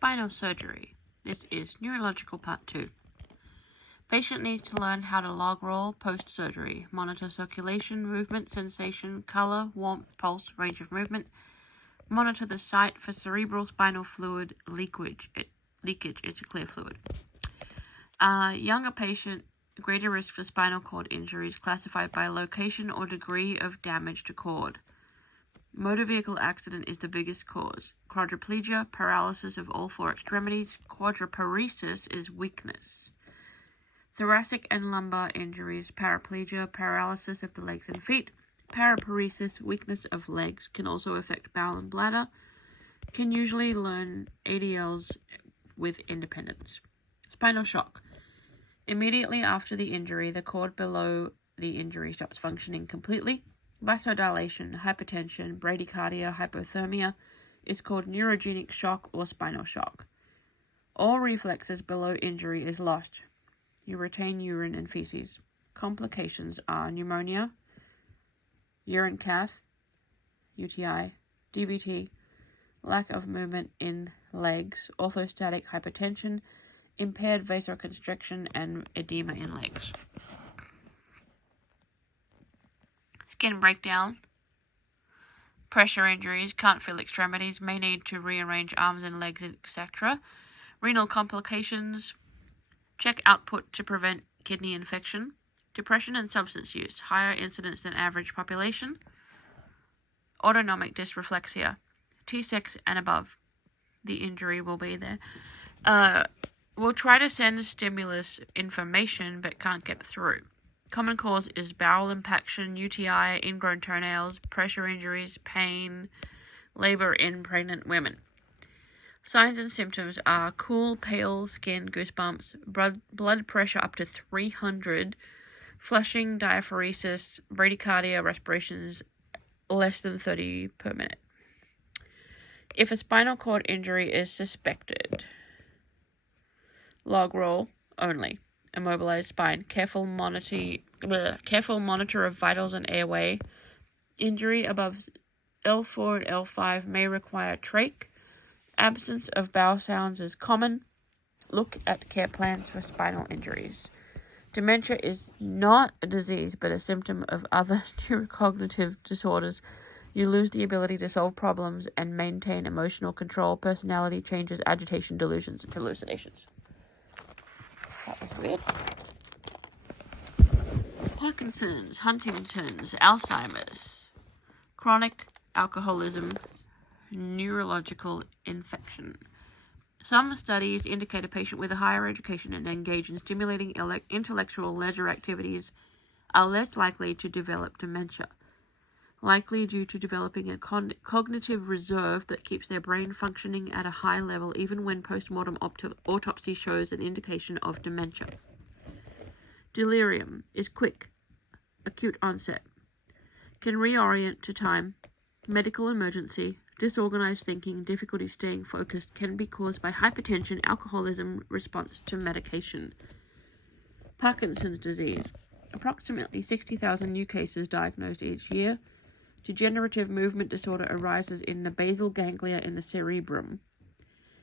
Spinal surgery. This is Neurological Part 2. Patient needs to learn how to log roll post-surgery, monitor circulation, movement, sensation, color, warmth, pulse, range of movement, monitor the site for cerebral spinal fluid leakage. It's a clear fluid. Younger patient, greater risk for spinal cord injuries classified by location or degree of damage to cord. Motor vehicle accident is the biggest cause. Quadriplegia, paralysis of all four extremities. Quadriparesis is weakness. Thoracic and lumbar injuries, paraplegia, paralysis of the legs and feet. Paraparesis, weakness of legs, can also affect bowel and bladder. Can usually learn ADLs with independence. Spinal shock. Immediately after the injury, the cord below the injury stops functioning completely. Vasodilation, hypertension, bradycardia, hypothermia is called neurogenic shock or spinal shock. All reflexes below injury is lost. You retain urine and feces. Complications are pneumonia, urine cath, UTI, DVT, lack of movement in legs, orthostatic hypertension, impaired vasoconstriction, and edema in legs. Skin breakdown, pressure injuries, can't feel extremities, may need to rearrange arms and legs, etc. Renal complications, check output to prevent kidney infection. Depression and substance use, higher incidence than average population. Autonomic dysreflexia, T6 and above. The injury will be there. We'll try to send stimulus information but can't get through. Common cause is bowel impaction, UTI, ingrown toenails, pressure injuries, pain, labor in pregnant women. Signs and symptoms are cool, pale skin, goosebumps, blood pressure up to 300, flushing, diaphoresis, bradycardia, respirations less than 30 per minute. If a spinal cord injury is suspected, log roll only. Immobilized spine, careful monitor of vitals and airway. Injury above L4 and L5 may require trach. Absence of bowel sounds is common. Look at care plans for spinal injuries. Dementia is not a disease but a symptom of other neurocognitive disorders. You lose the ability to solve problems and maintain emotional control, personality changes, agitation, delusions, and hallucinations. That was weird. Parkinson's, Huntington's, Alzheimer's, chronic alcoholism, neurological infection. Some studies indicate a patient with a higher education and engaged in stimulating intellectual leisure activities are less likely to develop dementia, likely due to developing a cognitive reserve that keeps their brain functioning at a high level even when postmortem autopsy shows an indication of dementia. Delirium is quick, acute onset, can reorient to time, medical emergency, disorganized thinking, difficulty staying focused, can be caused by hypertension, alcoholism, response to medication. Parkinson's disease, approximately 60,000 new cases diagnosed each year. Degenerative movement disorder arises in the basal ganglia in the cerebrum.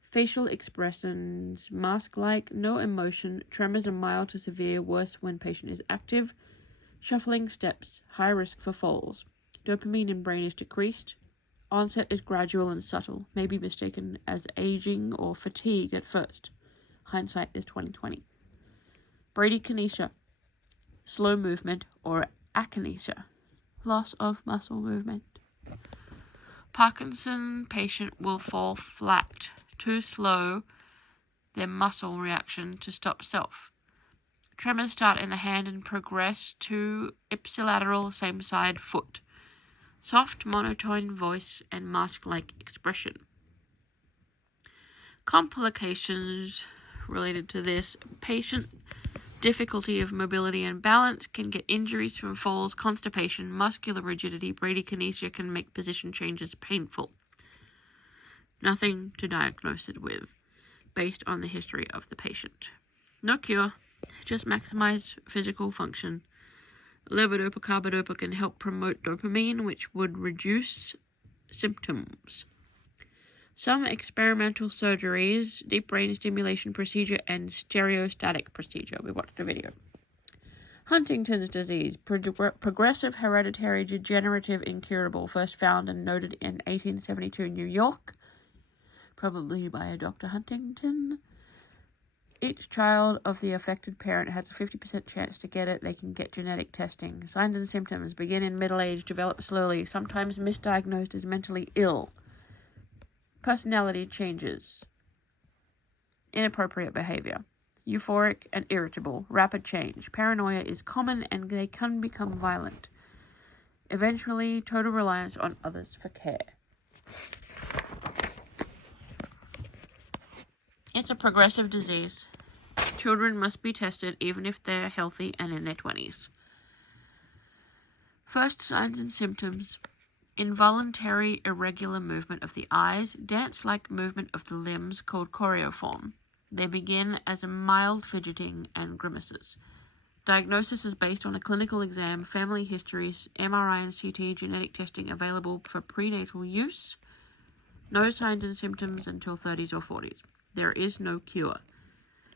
Facial expressions mask-like, no emotion, tremors are mild to severe, worse when patient is active. Shuffling steps, high risk for falls. Dopamine in brain is decreased. Onset is gradual and subtle, may be mistaken as aging or fatigue at first. Hindsight is 20/20. Bradykinesia, slow movement or akinesia, loss of muscle movement. Parkinson patient will fall flat, too slow, their muscle reaction to stop self. Tremors start in the hand and progress to ipsilateral same side foot. Soft monotone voice and mask-like expression. Complications related to this: patient difficulty of mobility and balance, can get injuries from falls, constipation, muscular rigidity, bradykinesia can make position changes painful. Nothing to diagnose it with, based on the history of the patient. No cure, just maximize physical function. Levodopa-carbidopa can help promote dopamine, which would reduce symptoms. Some experimental surgeries, deep brain stimulation procedure, and stereostatic procedure. We watched a video. Huntington's disease, progressive, hereditary, degenerative, incurable, first found and noted in 1872 in New York, probably by a Dr. Huntington. Each child of the affected parent has a 50% chance to get it. They can get genetic testing. Signs and symptoms begin in middle age, develop slowly, sometimes misdiagnosed as mentally ill. Personality changes. Inappropriate behavior. Euphoric and irritable. Rapid change. Paranoia is common and they can become violent. Eventually, total reliance on others for care. It's a progressive disease. Children must be tested even if they're healthy and in their 20s. First signs and symptoms. Involuntary irregular movement of the eyes, dance-like movement of the limbs called choreiform. They begin as a mild fidgeting and grimaces. Diagnosis is based on a clinical exam, family histories, MRI and CT, genetic testing available for prenatal use. No signs and symptoms until 30s or 40s. There is no cure.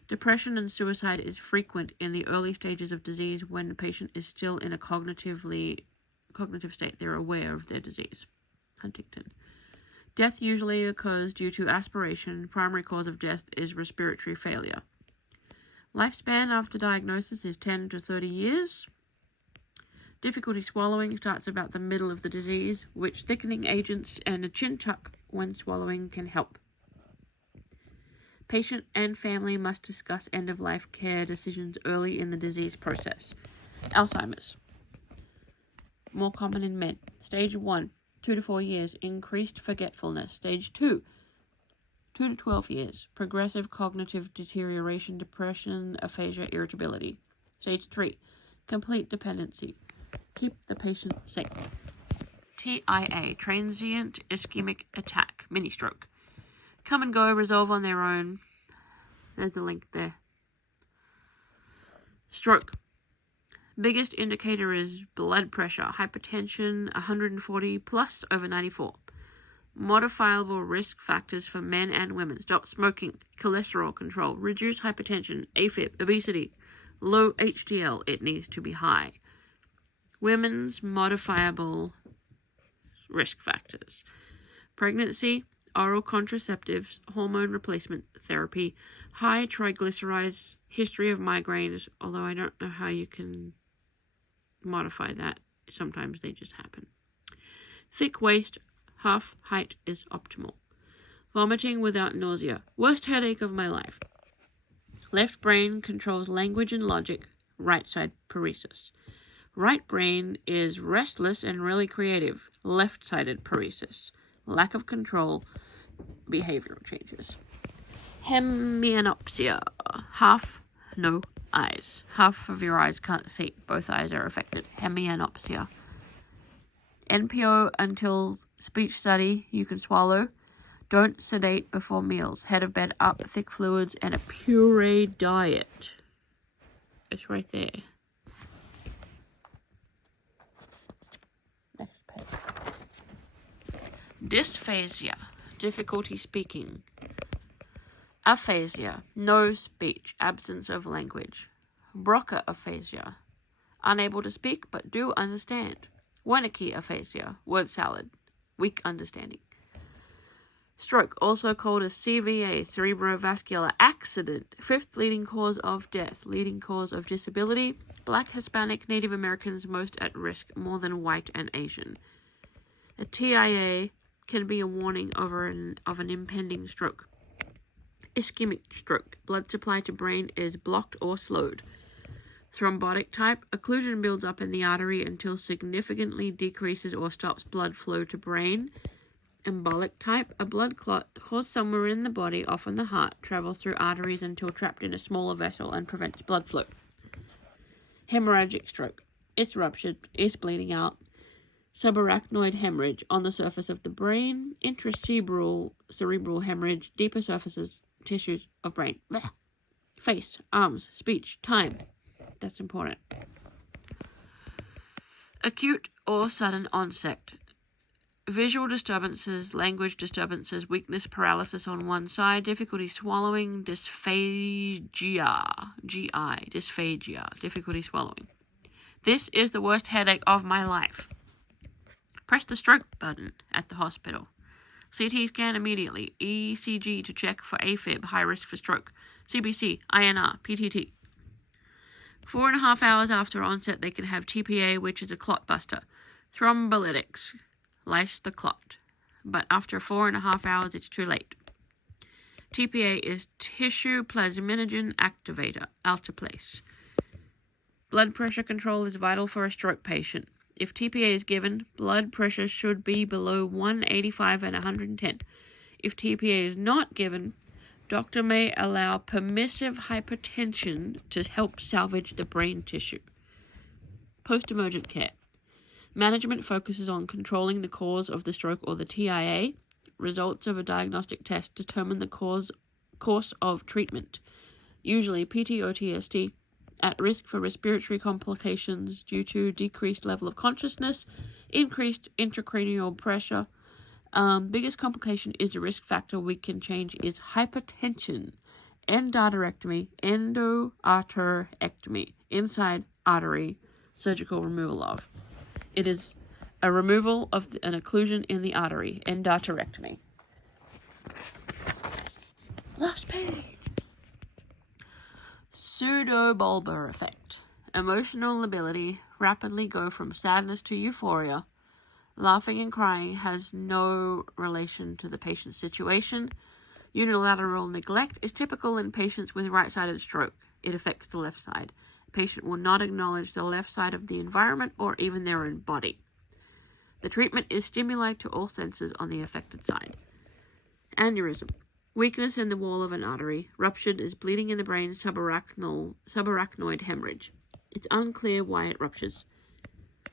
Depression and suicide is frequent in the early stages of disease when the patient is still in a cognitive state. They're aware of their disease. Huntington. Death usually occurs due to aspiration. Primary cause of death is respiratory failure. Lifespan after diagnosis is 10 to 30 years. Difficulty swallowing starts about the middle of the disease, which thickening agents and a chin tuck when swallowing can help. Patient and family must discuss end-of-life care decisions early in the disease process. Alzheimer's. More common in men. Stage 1, 2 to 4 years, increased forgetfulness. Stage 2, 2 to 12 years, progressive cognitive deterioration, depression, aphasia, irritability. Stage 3, complete dependency. Keep the patient safe. TIA, transient ischemic attack, mini stroke. Come and go, resolve on their own. There's a link there. Stroke. Biggest indicator is blood pressure, hypertension, 140 plus over 94. Modifiable risk factors for men and women. Stop smoking, cholesterol control, reduce hypertension, AFib, obesity, low HDL, it needs to be high. Women's modifiable risk factors. Pregnancy, oral contraceptives, hormone replacement therapy, high triglycerides, history of migraines, although I don't know how you can modify that. Sometimes they just happen. Thick waist, half height is optimal. Vomiting without nausea. Worst headache of my life. Left brain controls language and logic, right side paresis. Right brain is restless and really creative, left-sided paresis. Lack of control, behavioral changes. Hemianopsia, half no eyes. Half of your eyes can't see. Both eyes are affected. Hemianopsia. NPO until speech study, you can swallow. Don't sedate before meals. Head of bed up, thick fluids, and a puree diet. It's right there. Next page. Dysphasia, difficulty speaking. Aphasia, no speech, absence of language. Broca aphasia, unable to speak but do understand. Wernicke aphasia, word salad, weak understanding. Stroke, also called a CVA, cerebrovascular accident, fifth leading cause of death, leading cause of disability. Black, Hispanic, Native Americans most at risk, more than white and Asian. A TIA can be a warning of an impending stroke. Ischemic stroke, blood supply to brain is blocked or slowed. Thrombotic type, occlusion builds up in the artery until significantly decreases or stops blood flow to brain. Embolic type, a blood clot caused somewhere in the body, often the heart, travels through arteries until trapped in a smaller vessel and prevents blood flow. Hemorrhagic stroke, it's ruptured, it's bleeding out. Subarachnoid hemorrhage on the surface of the brain. Cerebral hemorrhage, deeper surfaces, tissues of brain. Face, arms, speech, time. That's important. Acute or sudden onset. visual disturbances, language disturbances, weakness, paralysis on one side, difficulty swallowing, dysphagia, difficulty swallowing. This is the worst headache of my life. Press the stroke button at the hospital. CT scan immediately. ECG to check for AFib, high risk for stroke. CBC, INR, PTT. 4.5 hours after onset, they can have TPA, which is a clot buster. Thrombolytics, lyse the clot. But after 4.5 hours, it's too late. TPA is tissue plasminogen activator, alteplase. Blood pressure control is vital for a stroke patient. If TPA is given, blood pressure should be below 185 and 110. If TPA is not given, doctor may allow permissive hypertension to help salvage the brain tissue. Post-emergent care. Management focuses on controlling the cause of the stroke or the TIA. Results of a diagnostic test determine the course of treatment. Usually PT-OTST, at risk for respiratory complications due to decreased level of consciousness, increased intracranial pressure. Biggest complication is the risk factor we can change is hypertension, endarterectomy, endarterectomy, inside artery, surgical removal of. It is a removal of an occlusion in the artery, endarterectomy. Last page. Pseudobulbar effect. Emotional lability, rapidly go from sadness to euphoria. Laughing and crying has no relation to the patient's situation. Unilateral neglect is typical in patients with right-sided stroke. It affects the left side. The patient will not acknowledge the left side of the environment or even their own body. The treatment is stimuli to all senses on the affected side. Aneurysm. Weakness in the wall of an artery. Ruptured is bleeding in the brain, subarachnoid hemorrhage. It's unclear why it ruptures.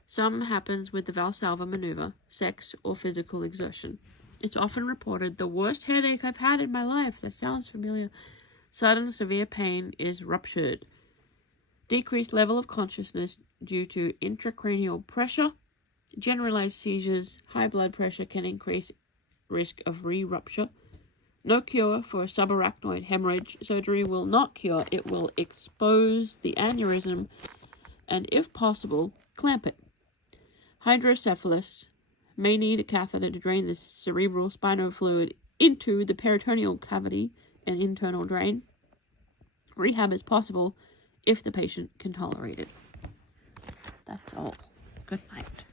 Some happens with the Valsalva maneuver, sex, or physical exertion. It's often reported the worst headache I've had in my life. That sounds familiar. Sudden severe pain is ruptured. Decreased level of consciousness due to intracranial pressure. Generalized seizures, high blood pressure can increase risk of re-rupture. No cure for subarachnoid hemorrhage. Surgery will not cure. It will expose the aneurysm and, if possible, clamp it. Hydrocephalus may need a catheter to drain the cerebral spinal fluid into the peritoneal cavity and internal drain. Rehab is possible if the patient can tolerate it. That's all. Good night.